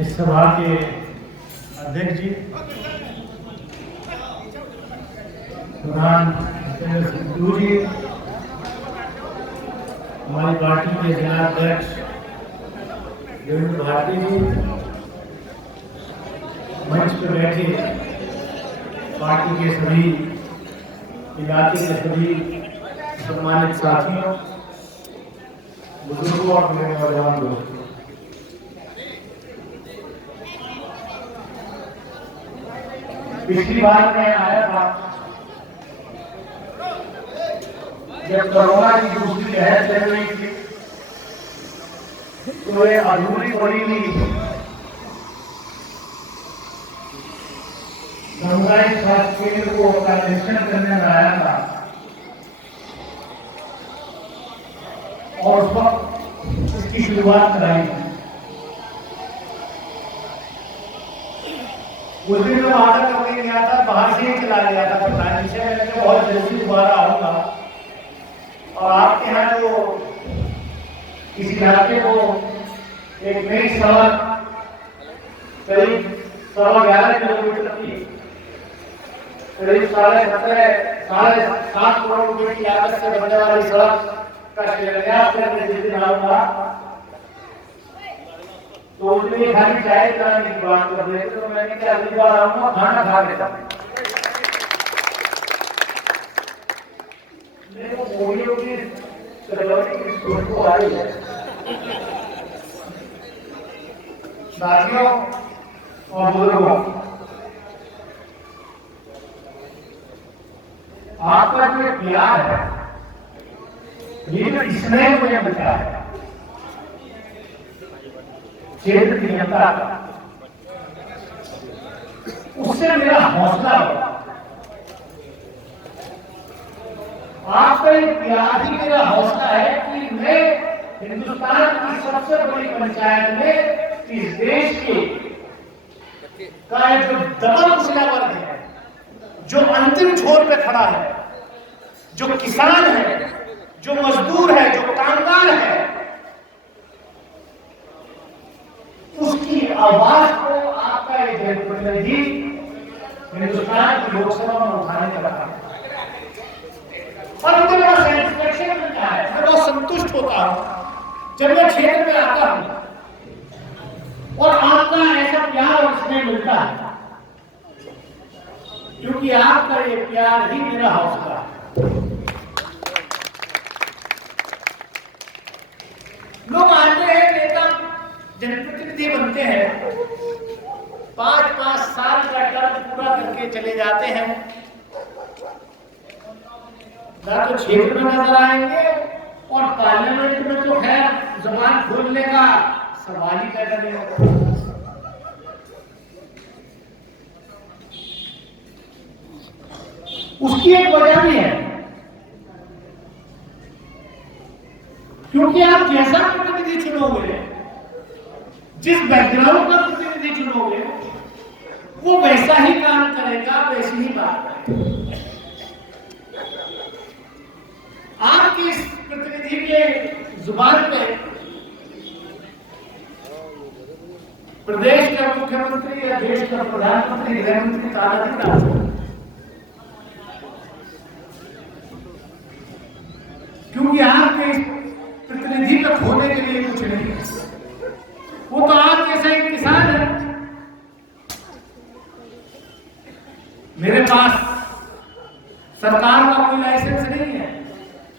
इस सभा के अध्यक्ष जी, प्रधान सिद्धू जी, हमारी पार्टी के जिला अध्यक्ष देवेंद्र भारती जी, मंच पर बैठे पार्टी के सभी इलाके के सभी सम्मानित साथियों, बुजुर्गों और मेरे नौजवान दोस्तों, पिछली बार मैं आया था जब कोरोना की दूसरी लहर चल रही थी, तो ये अधूरी पड़ी हुई सामुदायिक स्वास्थ्य केंद्र को का निरीक्षण करने में आया था और उस वक्त इसकी शुरुआत कराई थी। उस दिन मैं वादा करने गया था, बाहर से ही चला गया था प्रधान जी से, मैंने बहुत जल्दी दोबारा आऊंगा और आपके यहाँ जो इस इलाके को एक नई सड़क करीब 11.25 किलोमीटर की, करीब 7.5 करोड़ रुपए की लागत से बनने वाली सड़क का शिलान्यास करने जिस दिन आऊंगा, तो उसमें खाली चाय कराने की बात कर रहे थे, तो मैंने क्या अगली बार आऊंगा खाना खा लेता। मेरे को मोड़ियों की कटौती की सोच को आ रही है। साथियों और बुजुर्गों, आपका जो प्यार है, ये जो स्नेह मुझे मिलता है क्षेत्र की जनता का, उससे मेरा हौसला बढ़ा। आपका ये प्यार ही मेरा हौसला है कि मैं हिंदुस्तान की सबसे बड़ी पंचायत में इस देश की का जो दबंग पिछड़ा वर्ग है, जो अंतिम छोर पे खड़ा है, जो किसान है, जो मजदूर है, जो कामगार है, उसकी आवाज को आपका ये जनप्रतिनिधि हिंदुस्तान की लोकसभा में उठाने का काम है और मुझे बड़ा सेटिस्फैक्शन मिलता है, मैं बहुत संतुष्ट होता हूं जब मैं क्षेत्र में आता हूं और आपका ऐसा प्यार और स्नेह मिलता है, क्योंकि आपका ये प्यार ही मेरा हौसला है। लोग आते हैं, नेता जनप्रतिनिधि बनते हैं, 5-5 साल का टर्म पूरा करके चले जाते हैं, ना तो क्षेत्र में नजर आएंगे और पार्लियामेंट में तो खैर जबान खोलने का सवाल ही पैदा नहीं होता। उसकी एक वजह भी है, क्योंकि आप जैसा प्रतिनिधि चुनोगे, जिस बैकग्राउंड का प्रतिनिधि चुनोगे, वो वैसा ही काम करेगा, वैसी ही बात करेगा। आपके इस प्रतिनिधि के जुबान पे प्रदेश का मुख्यमंत्री या देश का प्रधानमंत्री, गृहमंत्री ताला नहीं डाल सकते, क्योंकि आपके इस प्रतिनिधि का खोने के लिए कुछ नहीं है। वो तो आप जैसा एक किसान है। मेरे पास सरकार का कोई लाइसेंस नहीं है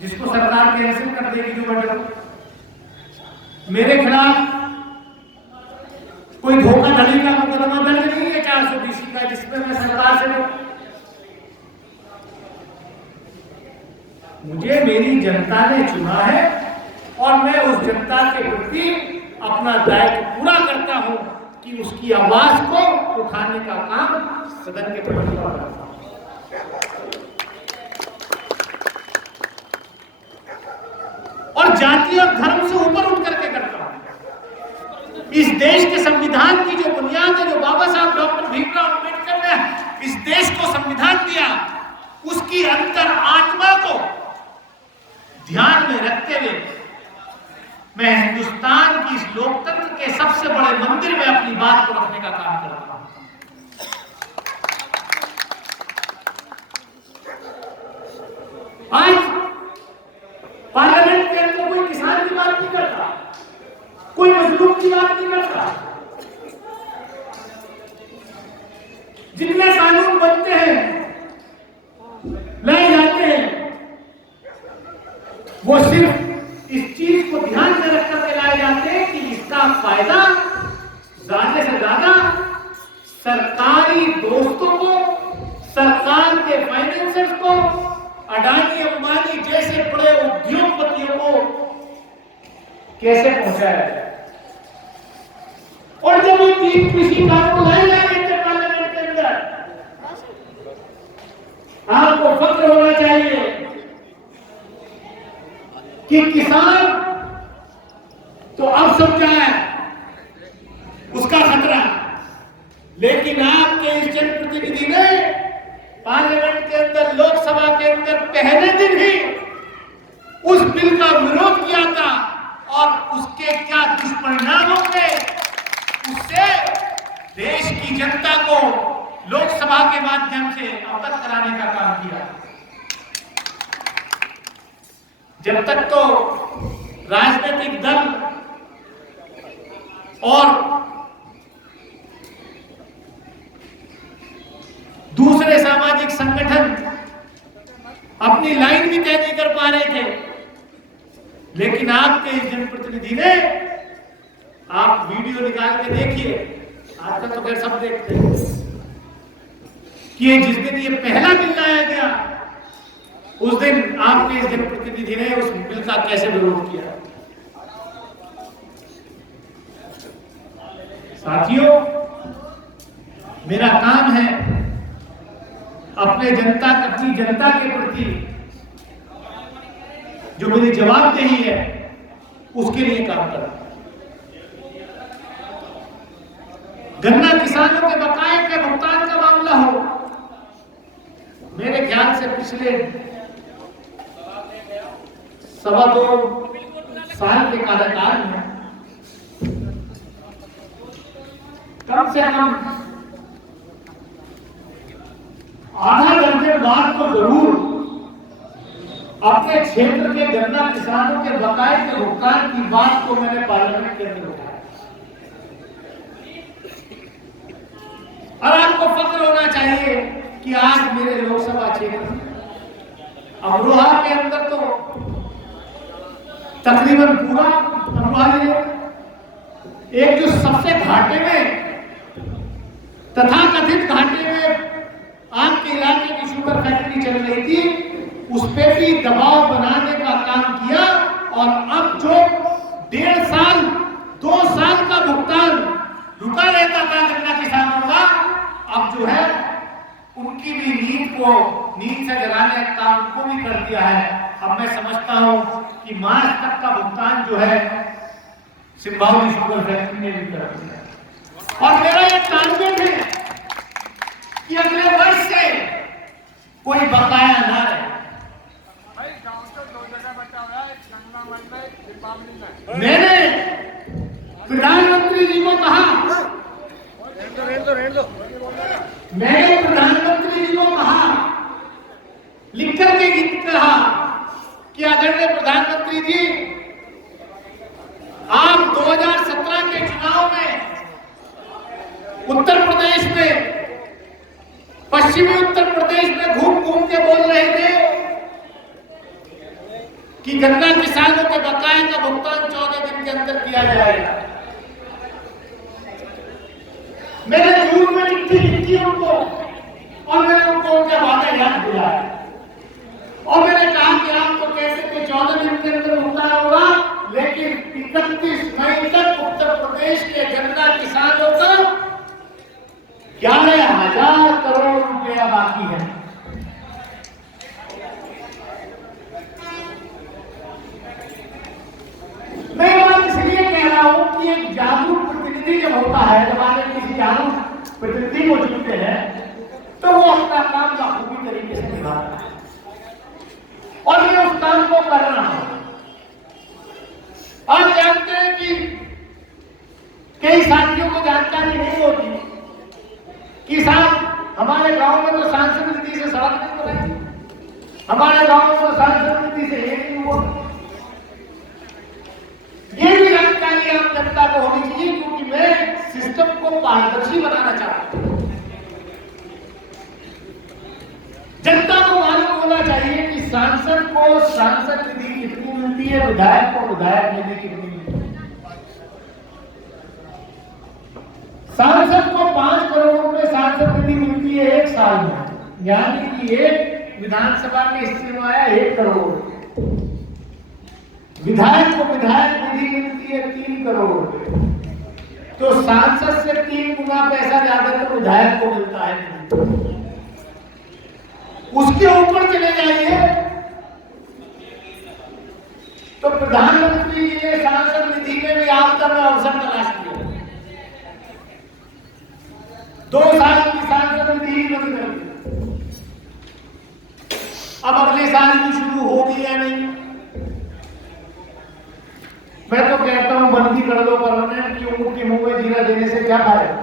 जिसको सरकार कैंसिल कर देगी जो बटन। मेरे खिलाफ कोई धोखाधड़ी का मुकदमा दर्ज नहीं है 420 का, जिसमें मैं सरकार से मुझे मेरी जनता ने चुना है और मैं उस जनता के प्रति अपना दायित्व पूरा करता हूं कि उसकी आवाज को उठाने का काम सदन के प्रति करता हूं। और जाति और धर्म से ऊपर उठ करके करता हूं। इस देश के संविधान की जो बुनियाद है, जो बाबा साहब डॉक्टर भीमराव अम्बेडकर ने इस देश को संविधान दिया, उसकी अंतर आत्मा को ध्यान में रखते हुए मैं हिंदुस्तान की इस लोकतंत्र के सबसे बड़े मंदिर में अपनी बात को रखने का काम कर रहा हूं। आज पार्लियामेंट के अंदर कोई किसान की बात नहीं करता, कोई मजलूम की बात नहीं करता। जितने कानून बनते हैं, लाए जाते हैं, वो सिर्फ इस चीज को ध्यान में रखकर के लाए जाते हैं कि इसका फायदा ज्यादा से ज्यादा सरकारी दोस्तों को, सरकार के फाइनेंसर्स को, अडानी अंबानी जैसे बड़े उद्योगपतियों को कैसे पहुंचाया जाए। और जब ये तीन कृषि कानून लाए जाएंगे पार्लियामेंट के अंदर, आपको फक्र होना चाहिए कि किसान तो अब समझा है उसका खतरा, लेकिन आपके इस जनप्रतिनिधि ने पार्लियामेंट के अंदर, लोकसभा के अंदर पहले दिन ही उस बिल का विरोध किया था और उसके क्या दुष्परिणाम होंगे उससे देश की जनता को लोकसभा के माध्यम से अवगत कराने का काम किया। जब तक तो राजनीतिक दल और दूसरे सामाजिक संगठन अपनी लाइन भी तय नहीं कर पा रहे थे, लेकिन आपके इस जनप्रतिनिधि ने, आप वीडियो निकाल के देखिए, आजकल तो खैर सब देखते हैं कि जिस दिन ये पहला बिल लाया गया उस दिन आपके इस जनप्रतिनिधि ने उस बिल का कैसे विरोध किया। साथियों, मेरा काम है अपनी जनता के प्रति जो मेरी जवाबदेही है उसके लिए काम करना। गन्ना किसानों के बकाये के भुगतान का मामला हो, मेरे ख्याल से पिछले 2.25 साल के कार्यकाल में कम से कम आधा घंटे बाद तो जरूर अपने क्षेत्र के गन्ना किसानों के बकाये के भुगतान की बात को मैंने पार्लियामेंट के अंदर उठाया। और आपको फक्र होना चाहिए कि आज मेरे लोकसभा क्षेत्र अमरोहा के अंदर तो तकरीबन पूरा अमरोहा जिले, एक जो सबसे घाटे में, तथाकथित घाटे में आपके इलाके की शुगर फैक्ट्री चल रही थी, उस पे भी दबाव बनाने का काम किया। और अब जो 1.5 साल 2 साल का भुगतान रुका रहता था गन्ना किसानों का, अब जो है उनकी भी नींद से जगाने का काम उनको भी कर दिया है। अब मैं समझता हूं कि मार्च तक का भुगतान जो है सिंबावली शुगर फैक्ट्री ने भी कर दिया। और मेरा ये टारगेट है कि अगले वर्ष से कोई बकाया ना रहे। मैंने प्रधानमंत्री जी को कहा, मैंने प्रधानमंत्री जी को कहा, लिख करके गीत कहा कि आदरणीय प्रधानमंत्री जी, आप 2017 के चुनाव में उत्तर प्रदेश में, पश्चिमी उत्तर प्रदेश में घूम घूम के बोल रहे थे कि गन्ना किसानों के बकाये का भुगतान 14 दिन के अंदर किया जाएगा। मैंने जून में चिट्ठी लिखी उनको और मैंने उनको उनके वादा याद दिलाया और मैंने कहा कि आपको कैसे कि 14 दिन के अंदर भुगतान होगा, लेकिन 31 मई तक उत्तर प्रदेश के गन्ना किसानों का 11,000 करोड़ रुपया बाकी है। मैं बात इसलिए कह रहा हूं कि एक जागरूक प्रतिनिधि जब होता है, जब आप किसी जागरूक प्रतिनिधि को चुनते हैं तो वो अपना काम बखूबी तरीके से निभाता है और मैं उस काम को कर रहा हूं। आप जानते हैं कि कई साथियों को जानकारी नहीं होती कि साहब हमारे गांव में तो सांसद निधि से सड़क नहीं बनाई, हमारे गांव में तो सांसद निधि से ये नहीं हुआ। ये भी जानकारी आप जनता को होनी चाहिए, क्योंकि मैं सिस्टम को पारदर्शी बनाना चाहता हूं। जनता को मालूम होना चाहिए कि सांसद को सांसद निधि कितनी मिलती है, विधायक को विधायक निधि कितनी मिलती है। सांसद को 5 करोड़ रुपए सांसद निधि मिलती है 1 साल में, यानी कि एक विधानसभा के हिस्से में आया 1 करोड़। विधायक को विधायक निधि मिलती है 3 करोड़ रुपए, तो सांसद से 3 गुना पैसा ज्यादा तो विधायक को मिलता है। उसके ऊपर चले जाइए तो प्रधानमंत्री जी ने सांसद निधि में भी आपदा में अवसर तलाश किया। 2 साल की सांसद निधि बंद कर दी। अब अगले साल की शुरू होगी या नहीं, मैं तो कहता हूं बंदी कर दो परमानेंट, कि ऊंट के मुंह में जीरा देने से क्या फायदा।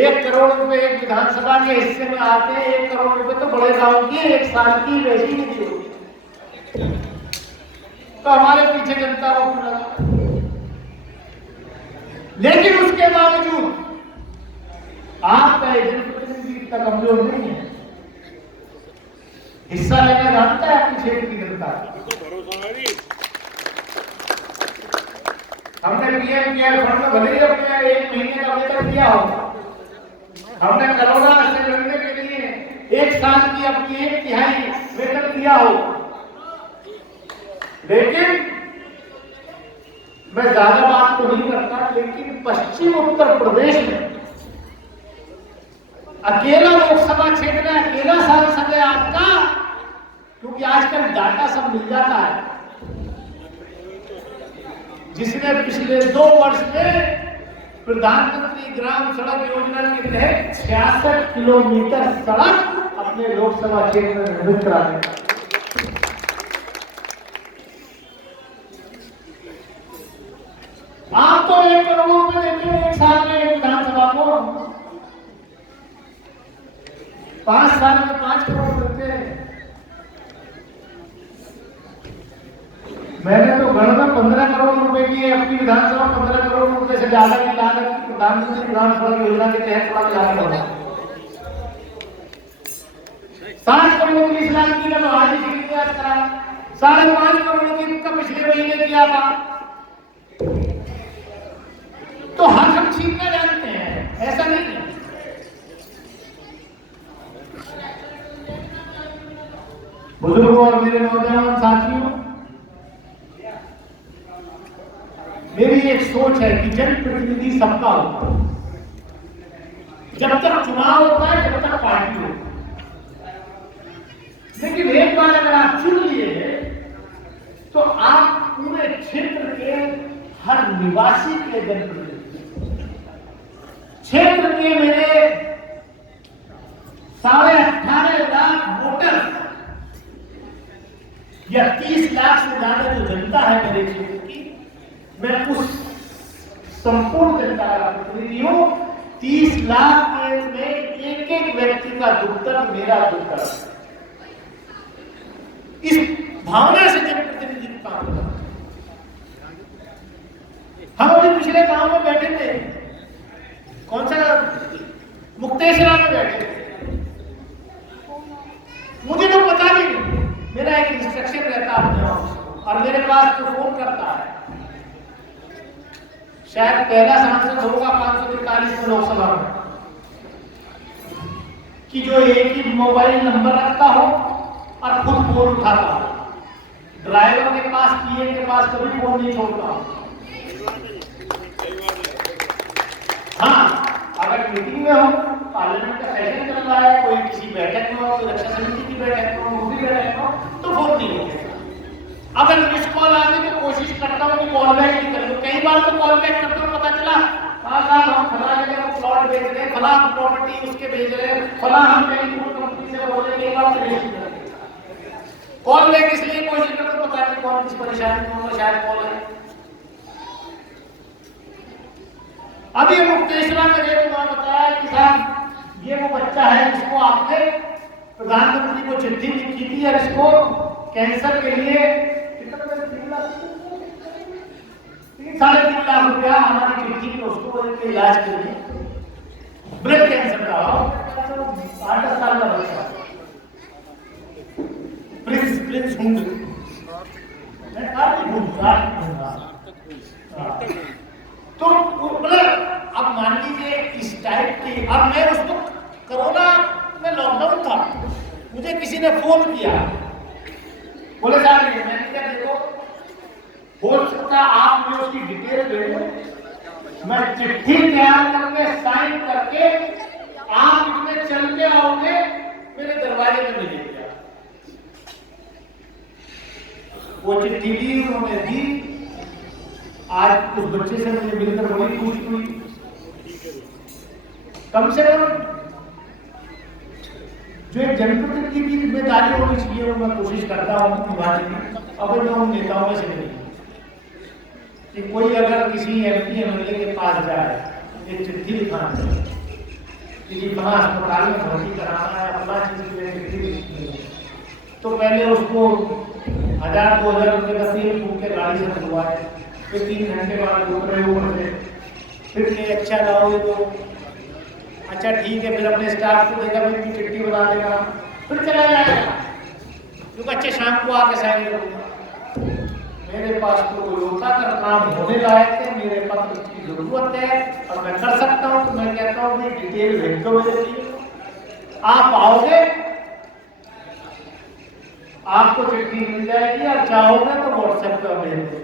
1 करोड़ रुपए एक विधानसभा के हिस्से में आते हैं, 1 करोड़ रुपए तो बड़े गांव की 1 साल की वैसी निधि होगी। तो हमारे पीछे जनता को क्यों लगा? लेकिन उसके बावजूद आपका एजेंट प्रतिनिधि इतना कमजोर नहीं है, हिस्सा लेना जानता है अपनी क्षेत्र की जनता। हमने पीएम केयर फंड में भले ही अपने 1 महीने का वेतन दिया होगा, हमने कोरोना से लड़ने के लिए 1 साल की अपनी 1/3 वेतन दिया हो, लेकिन मैं ज्यादा बात तो नहीं करता, लेकिन पश्चिम उत्तर प्रदेश में अकेला लोकसभा क्षेत्र है, अकेला सांसद है आपका, क्योंकि आजकल डाटा सब मिल जाता है, जिसने पिछले 2 वर्ष में प्रधानमंत्री ग्राम सड़क योजना के तहत 66 किलोमीटर सड़क अपने लोकसभा क्षेत्र में निर्मित कराने। आप तो 1 करोड़ रुपए देते हैं 1 साल में विधानसभा को, 5 साल में 5 करोड़ देते हैं। मैंने तो घर में 15 करोड़ रुपए की अपनी विधानसभा 15 करोड़ रुपए से ज्यादा की लागत की प्रधानमंत्री ग्राम सड़क योजना के तहत लागत होगा। 60 करोड़ 30 लाख की लंबाई की प्रयास करा, 5.5 करोड़ की का पिछले महीने किया था। तो हम छीनना जानते हैं, ऐसा नहीं है। बुजुर्गों और मेरे नौजवान साथियों, मेरी एक सोच है कि जनप्रतिनिधि सबका होता है। जब तक चुनाव होता है, जब तक पार्टी होती है, लेकिन एक बार अगर आप चुन लिए तो आप पूरे क्षेत्र के हर निवासी के जनप्रतिनिधि, क्षेत्र के मेरे 18.5 लाख वोटर या 30 लाख से ज्यादा जो जनता है मेरे क्षेत्र की, मैं उस संपूर्ण जनता का प्रतिनिधि हूं। 30 लाख में एक व्यक्ति का दुख दर्द मेरा दुख दर्द, इस भावना से जनप्रतिनिधि काम करता। हम अभी पिछले गांव में बैठे थे, कौन सा मुक्तेश्वरा में बैठे थे, मुझे तो पता नहीं, मेरा एक इंस्ट्रक्शन रहता अपने ऑफिस और मेरे पास तो फोन करता है, शायद पहला सांसद होगा 543 में लोकसभा में, कि जो एक ही मोबाइल नंबर रखता हो और खुद फोन उठाता हो। ड्राइवर के पास, पीए के पास कभी फोन नहीं छोड़ता हो। हाँ, अगर मीटिंग में हो, पार्लियामेंट का सेशन चल रहा है, कोई किसी बैठक में हो, रक्षा समिति की बैठक में हो, दूसरी बैठक में हो, तो फोन नहीं होगा। अगर मिस कॉल आने तो कोशिश करता हूँ कि कॉल बैक नहीं करूँ। कई बार तो कॉल बैक करता हूँ, पता चला साहब हम फला जगह को प्लॉट बेच रहे हैं, फला प्रॉपर्टी उसके बेच रहे हैं, फला हम कहीं कंपनी से बोलेंगे, कॉल बैक इसलिए कोशिश करता हूँ, पता नहीं कौन सी परेशानी में शायद कॉल है, अभी मुक्तेश्वर में उन्होंने बताया कि साहब ये वो बच्चा है जिसको आपने प्रधानमंत्री को चिट्ठी लिखी थी और इसको कैंसर के लिए 3.5 रुपया हमारी चिट्ठी में उसको इलाज के लिए ब्रेस्ट कैंसर का 8-10 साल का बच्चा प्रिंस हुंड तो अब मान लीजिए इस टाइप की। अब मैं उस वक्त कोरोना में लॉकडाउन था, मुझे किसी ने फोन किया, बोले साहब मैंने क्या देखो हो सकता आप मुझे उसकी डिटेल दे दो, मैं चिट्ठी तैयार करके साइन करके आप इतने चल के आओगे मेरे दरवाजे में मिलेगा। वो चिट्ठी ली उन्होंने दी। आज उस बच्चे से मुझे मिलकर बड़ी खुशी हुई। कम से कम जो एक जनप्रतिनिधि की जिम्मेदारी होनी चाहिए वो मैं कोशिश करता हूँ निभाने की। अब मैं उन नेताओं में से नहीं कि कोई अगर किसी एमपी एमएलए के पास जाए एक चिट्ठी लिखाना कि फला अस्पताल में भर्ती कराना है, फला चीज के लिए चिट्ठी लिखनी है, तो पहले उसको 1000-2000 रुपये का तेल फूक के गाड़ी से खुलवाए, फिर 3 घंटे बाद रोक रहे ऊपर से, फिर ये अच्छा लाओगे तो अच्छा ठीक है, फिर अपने स्टाफ को देगा, फिर की चिट्ठी बना देगा, फिर चला जाएगा क्योंकि अच्छे शाम को आके साइन करूंगा। मेरे पास तो कोई होता का काम होने लायक है, मेरे पत्र की जरूरत है और मैं कर सकता हूं, तो मैं कहता हूं कि डिटेल भेज दो मेरे लिए, आप आओगे आपको चिट्ठी मिल जाएगी, और चाहोगे तो व्हाट्सएप पर भेज दो।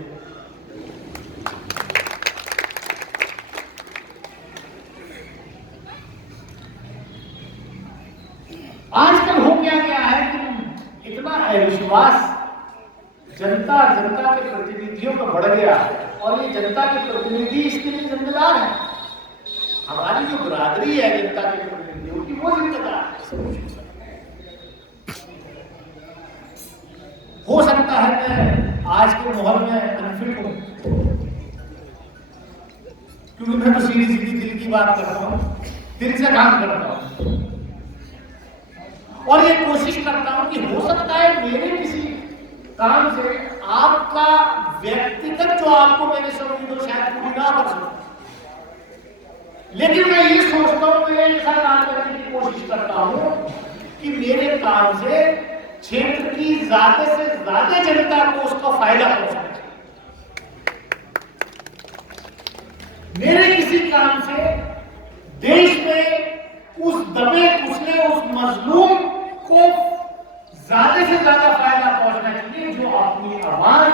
आजकल हो गया है कि इतना अविश्वास जनता के प्रतिनिधियों पर बढ़ गया है, और ये जनता के प्रतिनिधि इसके लिए जिम्मेदार है। हमारी जो बिरादरी है जनता के प्रतिनिधियों की, वो जिम्मेदार है। हो सकता है मैं आज के माहौल में अनफिट हूं, क्योंकि मैं तो सीधी सीधी दिल की बात करता हूं, दिल से काम करता हूं, और ये कोशिश करता हूं कि हो सकता है मेरे किसी काम से आपका व्यक्तिगत जो आपको मैंने से उम्मीद हो शायद पूरी ना कर सकूं, लेकिन मैं ये सोचता हूं, मैं ऐसा काम करने की कोशिश करता हूं कि मेरे काम से क्षेत्र की ज्यादा से ज्यादा जनता को उसका फायदा पहुंचे। मेरे किसी काम से देश में उस दबे कुचले उस मजलूम को ज्यादा से ज्यादा फायदा पहुंचना चाहिए, जो अपनी आवाज,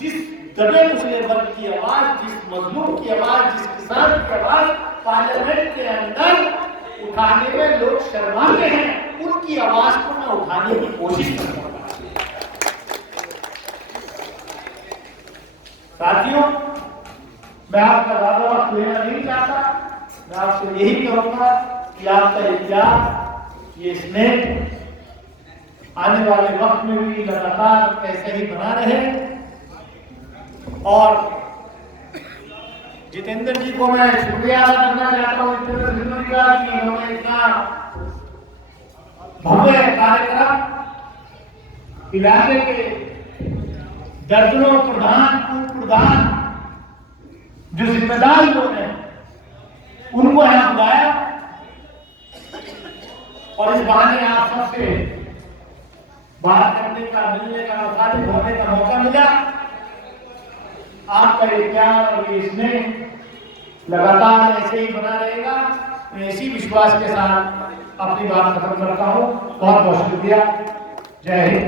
जिस दबे कुचले वर्ग की आवाज, जिस मजलूम की आवाज, जिस किसान की आवाज पार्लियामेंट के अंदर उठाने में लोग शर्माते हैं, उनकी आवाज को मैं उठाने की कोशिश करता हूं। साथियों, मैं आपका ज्यादा वक्त लेना नहीं चाहता, मैं आपसे यही कहूंगा कि आपका ये प्यार, ये स्नेह आने वाले वक्त में भी लगातार ऐसे ही बना रहे। और जितेंद्र जी को मैं शुक्रिया अदा करना चाहता हूँ, जितेंद्र जी का, कि उन्होंने इतना भव्य कार्यक्रम इलाके के दर्जनों प्रधान, उप प्रधान, जो जिम्मेदार लोग हैं, उनको यहाँ बुलाया, और इस बहाने आप सबसे बात करने का, मिलने का, मुखातिब होने का मौका मिला। आपका ये प्यार और ये स्नेह लगातार ऐसे ही बना रहेगा। मैं इसी विश्वास के साथ अपनी बात खत्म करता हूँ। बहुत बहुत शुक्रिया। जय हिंद।